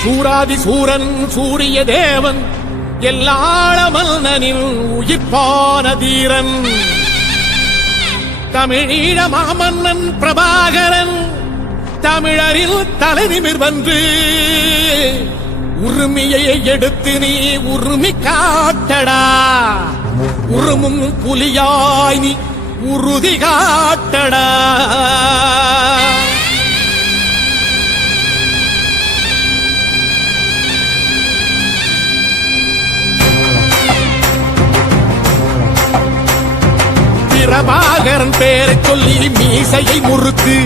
சூராதி சூரன் சூரிய தேவன் எல்லாள மன்னனின் உயிர்ப்பான தீரன் தமிழீழ மாமன்னன் பிரபாகரன் தமிழரில் தலைநிமிர் வந்து உரிமையை எடுத்து நீ உரிமை காட்டடா உருமும் புலியாய் நீ உறுதி காட்டடா பிரபாகரன் பேரை சொல்லி மீசையை முறுக்கு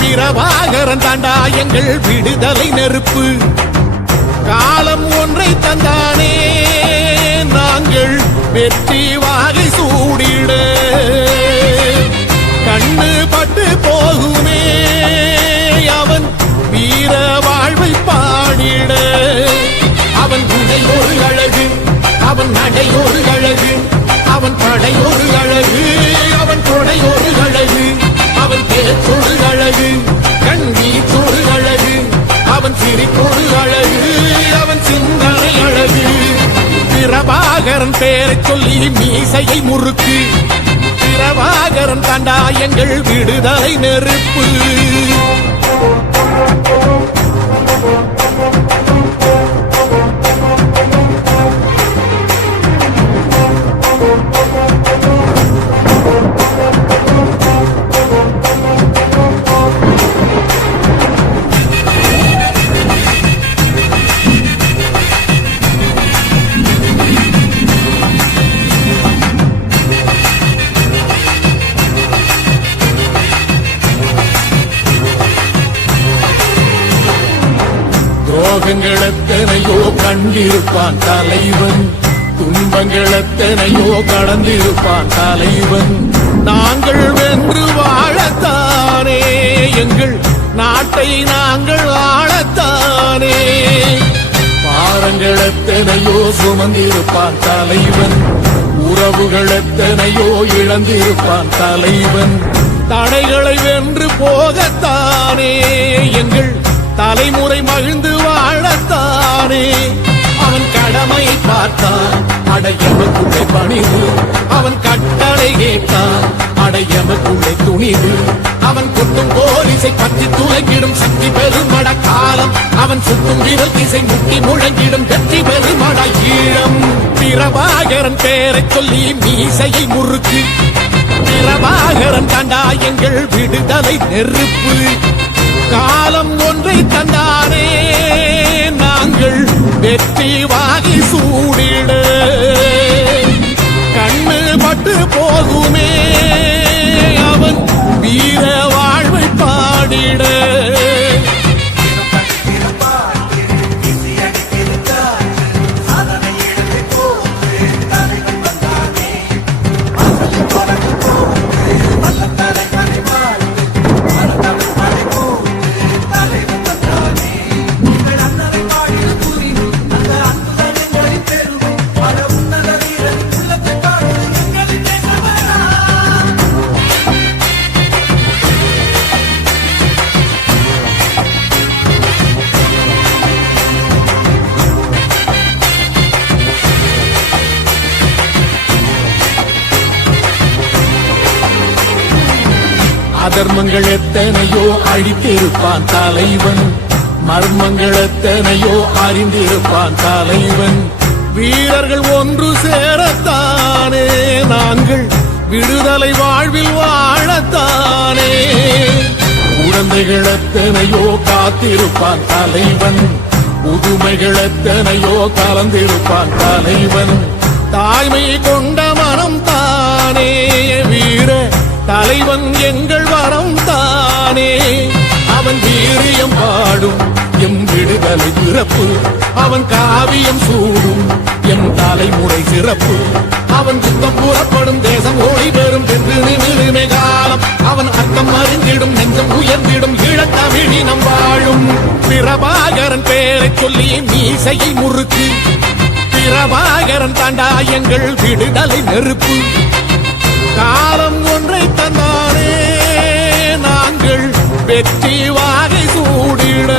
பிரபாகரன் தாண்டா எங்கள் விடுதலை நெருப்பு காலம் ஒன்றை தந்தானே நாங்கள் வெற்றி வாகை சூடிட கண்ணு பட்டு போகுமே அவன் வீர வாழ்வை பாடிட அவன் உடை ஒரு அழகு அவன் நடை ஒரு அழகு அவன் படை ஒரு அழகு அவன் கொடை ஒரு அழகு அவன் பேச்சொரு அழகு கண்ணீச்சொரு அழகு அவன் சிரிப்பொரு அழகு அவன் சிந்தனை அழகு பிரபாகரன் பேரை சொல்லி மீசையை முறுக்கு பிரபாகரன் தாண்டா எங்கள் விடுதலை நெருப்பு துரோகங்கள் எத்தனையோ கண்டிருப்பான் தலைவன் துன்பங்கள் எத்தனையோ கடந்திருப்பான் தலைவன் நாங்கள் வென்று வாழத்தானே எங்கள் நாட்டை நாங்கள் ஆளத்தானே பாரங்கள் எத்தனையோ சுமந்திருப்பான் தலைவன் உறவுகள் எத்தனையோ இழந்திருப்பான் தலைவன் தடைகளை வென்று போகத்தானே எங்கள் தலைமுறை மகிழ்ந்து வாழத்தானே அவன் கடமை பார்த்தான் அடையமக்குள்ளே பணிவு அவன் கட்டளை கேட்டான் அடையமக்குள்ளே துணிவு அவன் குத்தும் போலீசை பற்றி துளைக்கிடும் சக்தி பெருமட காலம் அவன் சுத்தும் விரல் திசை முட்டி முழங்கிடும் வெற்றி பெருமட ஈழம் பிரபாகரன் பேரை சொல்லி மீசையை முறுக்கு பிரபாகரன் தாண்டா எங்கள் விடுதலை நெருப்பு காலம் ஒன்றை தந்தானே நாங்கள் வெற்றி வாகி சூடிட கண்ணு பட்டு போகுமே அவன் வீர வாழ்வை பாடிட அதர்மங்கள் எத்தனையோ அழித்திருப்பான் தலைவன் மர்மங்கள் எத்தனையோ அறிந்திருப்பான் தலைவன் வீரர்கள் ஒன்று சேரத்தானே நாங்கள் விடுதலை வாழ்வில் வாழத்தானே குழந்தைகள் எத்தனையோ காத்திருப்பான் தலைவன் புதுமைகள் எத்தனையோ கலந்திருப்பான் தலைவன் தாய்மை கொண்ட மனம் தானே வீர தலைவன் எங்கள் வரம் தானே அவன் வீரியம் பாடும் எம் விடுதலை பிறப்பு அவன் காவியம் சூடும் எம் தலைமுறை சிறப்பு அவன் குத்தம் புறப்படும் தேசம் ஓடி பெறும் என்று நிமிருமே காலம் அவன் அர்த்தம் அறிந்திடும் நெஞ்சம் உயர்ந்திடும் ஈழத்தமிழினம் வாழும் பிரபாகரன் பேரை சொல்லி மீசையை முறுக்கு பிரபாகரன் தாண்டா எங்கள் விடுதலை நெருப்பு காலம் ஒன்றை தந்தானே நாங்கள் வெற்றி வாகை சூடிட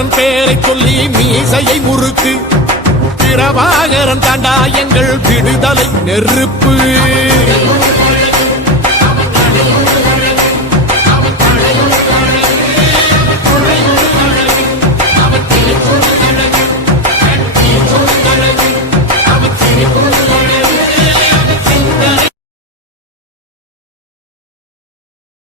பிரபாகரன் பேரை சொல்லி மீசையை முறுக்கு. பிரபாகரன் தாண்டா எங்கள் விடுதலை நெருப்பு.